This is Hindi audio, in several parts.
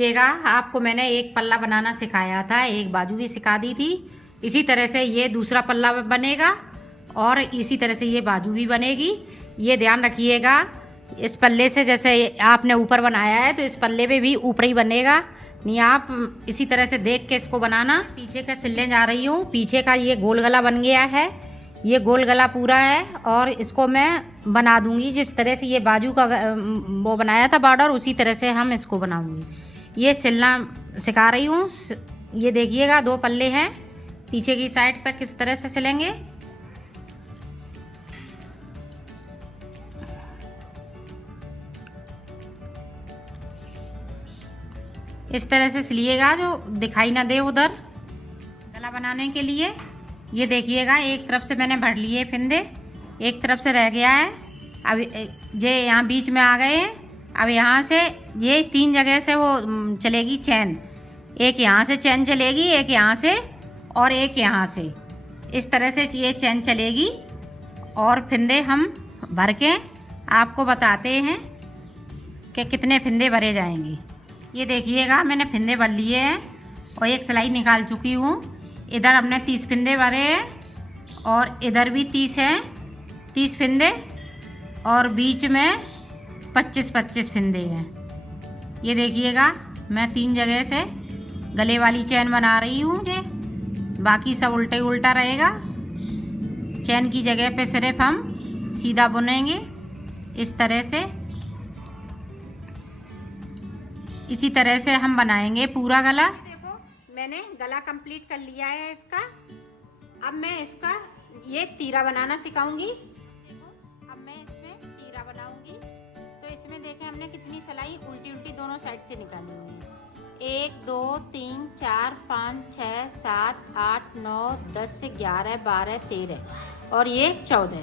देखिएगा, आपको मैंने एक पल्ला बनाना सिखाया था, एक बाजू भी सिखा दी थी। इसी तरह से ये दूसरा पल्ला बनेगा और इसी तरह से ये बाजू भी बनेगी। ये ध्यान रखिएगा, इस पल्ले से जैसे आपने ऊपर बनाया है तो इस पल्ले पे भी ऊपर ही बनेगा। नहीं, आप इसी तरह से देख के इसको बनाना। पीछे का सिलने जा रही हूँ। पीछे का ये गोल गला बन गया है, ये गोल गला पूरा है और इसको मैं बना दूंगी जिस तरह से ये बाजू का वो बनाया था बॉर्डर, उसी तरह से हम इसको बनाऊंगी। ये सिलना सिखा रही हूँ। ये देखिएगा, दो पल्ले हैं, पीछे की साइड पर किस तरह से सिलेंगे। इस तरह से सिलिएगा जो दिखाई ना दे उधर। गला बनाने के लिए ये देखिएगा, एक तरफ से मैंने भर लिए फिंदे, एक तरफ से रह गया है। अब ये यहाँ बीच में आ गए हैं। अब यहाँ से ये तीन जगह से वो चलेगी चैन। एक यहाँ से चैन चलेगी, एक यहाँ से और एक यहाँ से। इस तरह से ये चैन चलेगी और फिंदे हम भर के आपको बताते हैं कि कितने फिंदे भरे जाएंगे। ये देखिएगा, मैंने फिंदे भर लिए हैं और एक सिलाई निकाल चुकी हूँ। इधर हमने 30 फिंदे भरे हैं और इधर भी 30 हैं, 30 फिंदे, और बीच में 25-25 फिंदे हैं। ये देखिएगा, मैं 3 जगह से गले वाली चैन बना रही हूँ। बाकी सब उल्टा ही उल्टा रहेगा। चैन की जगह पे सिर्फ हम सीधा बुनेंगे इस तरह से। इसी तरह से हम बनाएंगे पूरा गला। देखो, मैंने गला कंप्लीट कर लिया है इसका। अब मैं इसका ये तीरा बनाना सिखाऊंगी। देखो, अब मैं इसमें तीरा बनाऊंगी। तो इसमें देखें, हमने कितनी सिलाई उल्टी उल्टी दोनों साइड से निकालनी है। 1 2 3 4 5 6 7 8 9 10 11 12 13 और ये 14।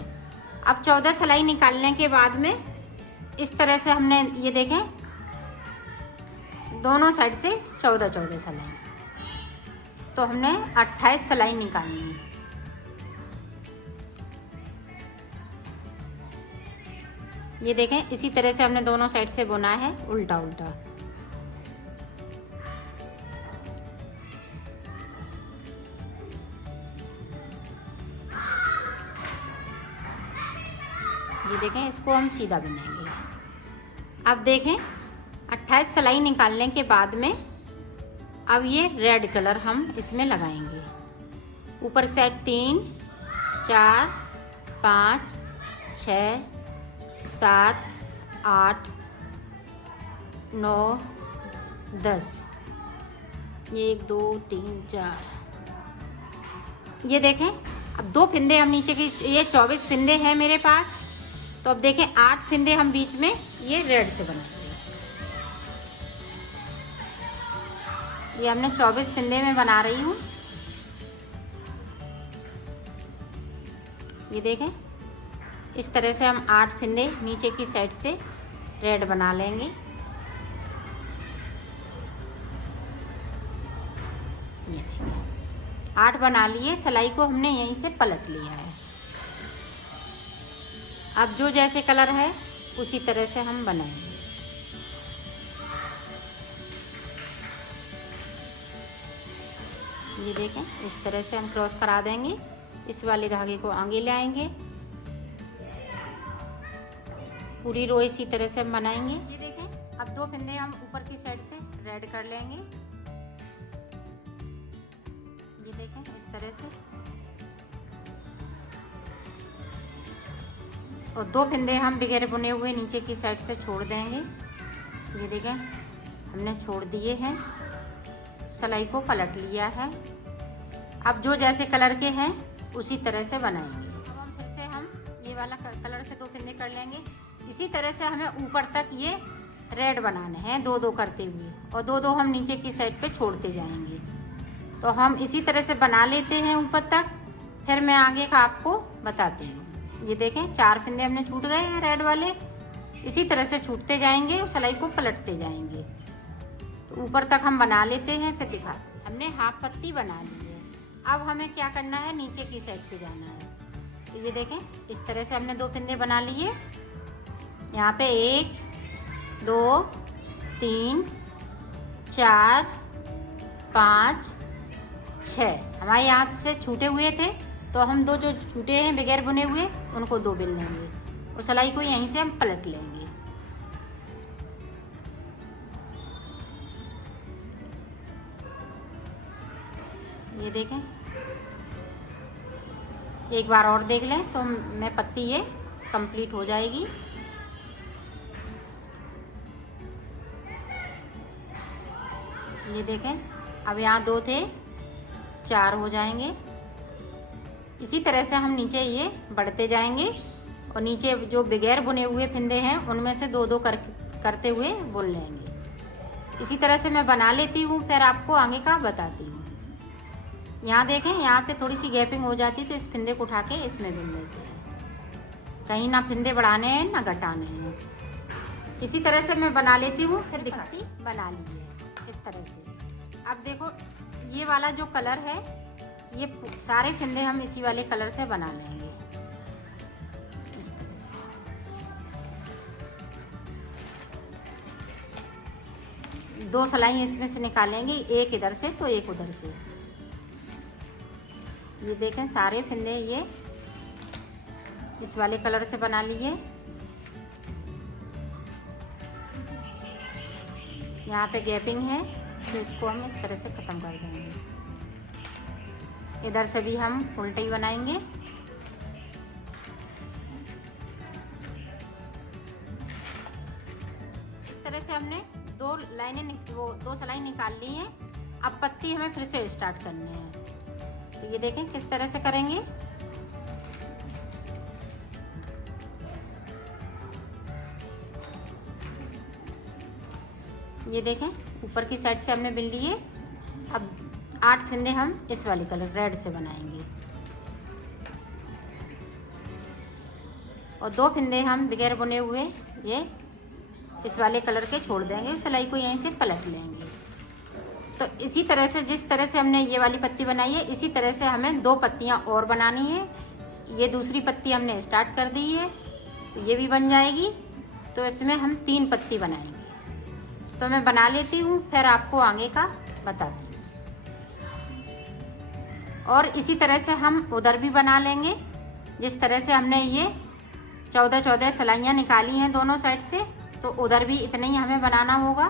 अब 14 सिलाई निकालने के बाद में इस तरह से हमने ये देखें, दोनों साइड से 14 सिलाई, तो हमने 28 सिलाई निकालनी है। ये देखें, इसी तरह से हमने दोनों साइड से बुना है उल्टा उल्टा। ये देखें, इसको हम सीधा बुनेंगे। अब देखें, 28 सिलाई निकालने के बाद में अब ये रेड कलर हम इसमें लगाएंगे। ऊपर से 3 4 5 6 7 8 9 10। 1 2 3 4। ये देखें, अब 2 फिंदे हम नीचे की, ये 24 फिंदे हैं मेरे पास। तो अब देखें, 8 फिंदे हम बीच में ये रेड से बनाएंगे। ये हमने 24 फिंदे में बना रही हूँ। ये देखें, इस तरह से हम 8 फिंदे नीचे की साइड से रेड बना लेंगे। ये देखें, 8 बना लिए। सिलाई को हमने यहीं से पलट लिया है। अब जो जैसे कलर है उसी तरह से हम बनाएंगे। ये देखें, इस तरह से हम क्रॉस करा देंगे। इस वाले धागे को आगे ले आएंगे। पूरी रो इसी तरह से हम बनाएंगे। ये देखें, अब 2 फिंदे हम ऊपर की साइड से रेड कर लेंगे। ये देखें, इस तरह से, और 2 फिंदे हम बगैर बुने हुए नीचे की साइड से छोड़ देंगे। ये देखें, हमने छोड़ दिए हैं। सिलाई को पलट लिया है। अब जो जैसे कलर के हैं उसी तरह से बनाएंगे। अब हम फिर से ये वाला कलर से 2 फिंदे कर लेंगे। इसी तरह से हमें ऊपर तक ये रेड बनाने हैं, 2-2 करते हुए, और 2-2 हम नीचे की साइड पे छोड़ते जाएंगे। तो हम इसी तरह से बना लेते हैं ऊपर तक, फिर मैं आगे का आपको बताती हूँ। ये देखें, 4 फिंदे हमने छूट गए हैं रेड वाले। इसी तरह से छूटते जाएंगे और सिलाई को पलटते जाएंगे। तो ऊपर तक हम बना लेते हैं, फिर दिखाते हैं। हमने हाफ पत्ती बना ली है। अब हमें क्या करना है, नीचे की साइड पे जाना है। तो ये देखें, इस तरह से हमने 2 फिंदे बना लिए। यहाँ पे 1 2 3 4, 5, 6 हमारे यहाँ से छूटे हुए थे, तो हम 2 जो छूटे हैं बगैर बुने हुए उनको 2 बिन लेंगे और सिलाई को यहीं से हम पलट लेंगे। ये देखें, एक बार और देख लें तो मैं पत्ती ये कंप्लीट हो जाएगी। ये देखें, अब यहाँ 2 थे, 4 हो जाएंगे। इसी तरह से हम नीचे ये बढ़ते जाएंगे और नीचे जो बगैर बुने हुए फिंदे हैं उनमें से 2-2 करते हुए बुन लेंगे। इसी तरह से मैं बना लेती हूँ, फिर आपको आगे का बताती हूँ। यहाँ देखें, यहाँ पे थोड़ी सी गैपिंग हो जाती है तो इस फिंदे को उठा के इसमें बुन लेते हैं। कहीं ना फिंदे बढ़ाने हैं ना घटाने हैं। इसी तरह से मैं बना लेती हूँ, फिर दिखाती। बना ली है इस तरह से। अब देखो, ये वाला जो कलर है, ये सारे फिंदे हम इसी वाले कलर से बना लेंगे। इस तरह से 2 सिलाई इसमें से निकालेंगे, एक इधर से तो एक उधर से। ये देखें, सारे फिंदे ये इस वाले कलर से बना लिए। यहाँ पे गैपिंग है तो इसको हम इस तरह से ख़त्म कर देंगे। इधर से भी हम उल्टे ही बनाएंगे। इस तरह से हमने 2 लाइनें वो 2 सिलाई निकाल ली हैं। अब पत्ती हमें फिर से स्टार्ट करनी है, तो ये देखें किस तरह से करेंगे। ये देखें, ऊपर की साइड से हमने बिन लिए। अब 8 फिंदे हम इस वाले कलर रेड से बनाएंगे और 2 फिंदे हम बगैर बुने हुए ये इस वाले कलर के छोड़ देंगे। सिलाई को यहीं से पलट लेंगे। तो इसी तरह से, जिस तरह से हमने ये वाली पत्ती बनाई है, इसी तरह से हमें 2 पत्तियां और बनानी है। ये दूसरी पत्ती हमने स्टार्ट कर दी है, तो ये भी बन जाएगी। तो इसमें हम 3 पत्ती बनाएंगे। तो मैं बना लेती हूँ, फिर आपको आगे का बताती हूँ। और इसी तरह से हम उधर भी बना लेंगे। जिस तरह से हमने ये 14-14 सिलाइयाँ निकाली हैं दोनों साइड से, तो उधर भी इतना ही हमें बनाना होगा।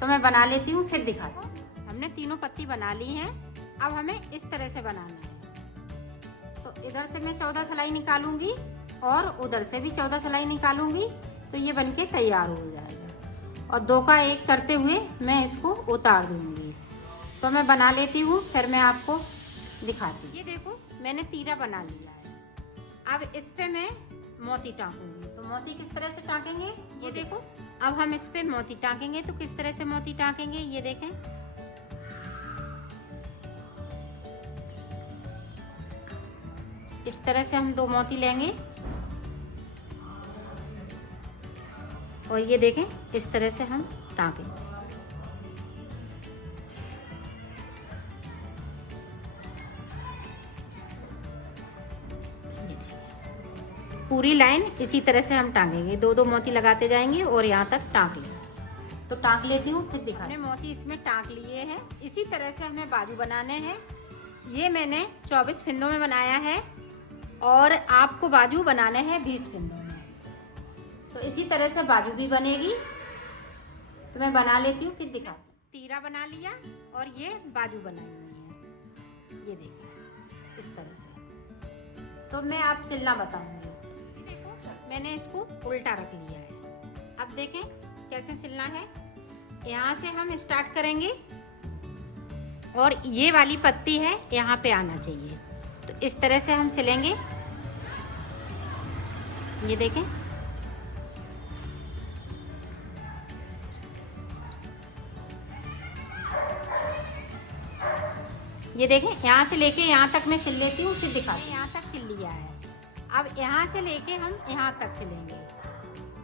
तो मैं बना लेती हूँ, फिर दिखाती हूँ। हमने तीनों पत्ती बना ली हैं। अब हमें इस तरह से बनाना है। तो इधर से मैं 14 सिलाई निकालूंगी और उधर से भी 14 सिलाई निकालूंगी, तो ये बनके तैयार हो जाएगा। और 2 का 1 करते हुए मैं इसको उतार दूंगी। तो मैं बना लेती हूँ, फिर मैं आपको दिखाती हूँ। ये देखो, मैंने तीरा बना लिया है। अब इस पे मैं मोती टाँकूंगी। तो मोती किस तरह से टाँकेंगे, ये देखो। अब हम इस पे मोती टाँकेंगे, तो किस तरह से मोती टाँकेंगे, ये देखें। इस तरह से हम 2 मोती लेंगे और ये देखें, इस तरह से हम टाँकेंगे। पूरी लाइन इसी तरह से हम टाँगेंगे। 2-2 मोती लगाते जाएंगे और यहाँ तक टाँक लेंगे। तो टाँक लेती हूँ, फिर दिखा। हमने मोती इसमें टाँक लिए हैं। इसी तरह से हमें बाजू बनाने हैं। ये मैंने 24 फिंदों में बनाया है और आपको बाजू बनाने हैं 20 फिंदों में। तो इसी तरह से बाजू भी बनेगी। तो मैं बना लेती हूँ, फिर दिखाती हूँ। तीरा बना लिया और ये बाजू बनाई हुई है। ये देखिए इस तरह से। तो मैं आप सिलना बताऊंगी। मैंने इसको उल्टा रख लिया है। अब देखें कैसे सिलना है। यहाँ से हम स्टार्ट करेंगे और ये वाली पत्ती है यहाँ पे आना चाहिए। तो इस तरह से हम सिलेंगे। ये देखें, ये देखें, यहाँ से लेके यहाँ तक मैं सिल लेती हूँ, फिर दिखाती हूँ। यहाँ तक सिल लिया है। अब यहाँ से लेके हम यहाँ तक सिलेंगे।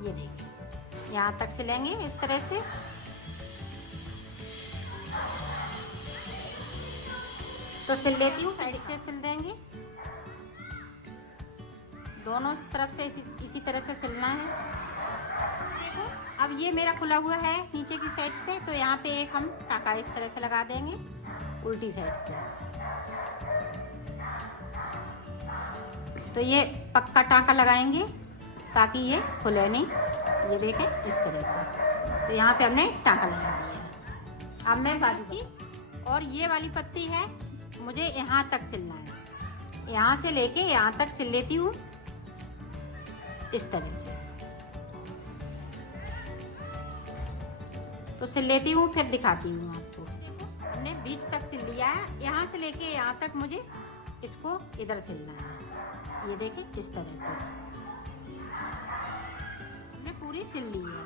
ये देखिए, यहाँ तक सिलेंगे इस तरह से। तो सिल लेती हूँ, साइड से सिल देंगे। दोनों तरफ से इसी तरह से सिलना है। देखो, अब ये मेरा खुला हुआ है नीचे की साइड पे, तो यहाँ पे एक हम टाँका इस तरह से लगा देंगे उल्टी साइड से। तो ये पक्का टाँका लगाएंगे ताकि ये खुले नहीं। ये देखें इस तरह से। तो यहाँ पे हमने टाँका लगा दिया। अब मैं बाजू की, और ये वाली पत्ती है मुझे यहाँ तक सिलना है, यहाँ से लेके यहाँ तक सिल लेती हूँ इस तरह से। तो सिल लेती हूँ, फिर दिखाती हूँ आपको। हमने बीच तक सिल लिया है, यहाँ से लेके यहाँ तक मुझे इसको इधर सिलना है। ये देखें इस तरह से हमने पूरी सिल ली है।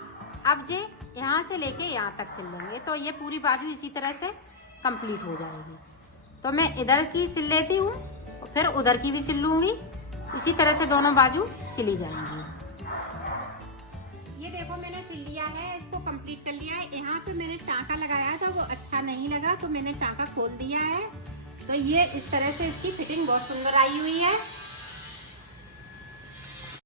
अब जे यहाँ से लेके यहाँ तक सिल लेंगे तो ये पूरी बाजू इसी तरह से कंप्लीट हो जाएगी। तो मैं इधर की सिल लेती हूँ और फिर उधर की भी सिल लूँगी। इसी तरह से दोनों बाजू सिली जाएंगी। ये देखो मैंने सिल लिया है, इसको कंप्लीट कर लिया है। यहाँ पे मैंने टाँका लगाया था, वो अच्छा नहीं लगा तो मैंने टाँका खोल दिया है। तो ये इस तरह से इसकी फिटिंग बहुत सुंदर आई हुई है।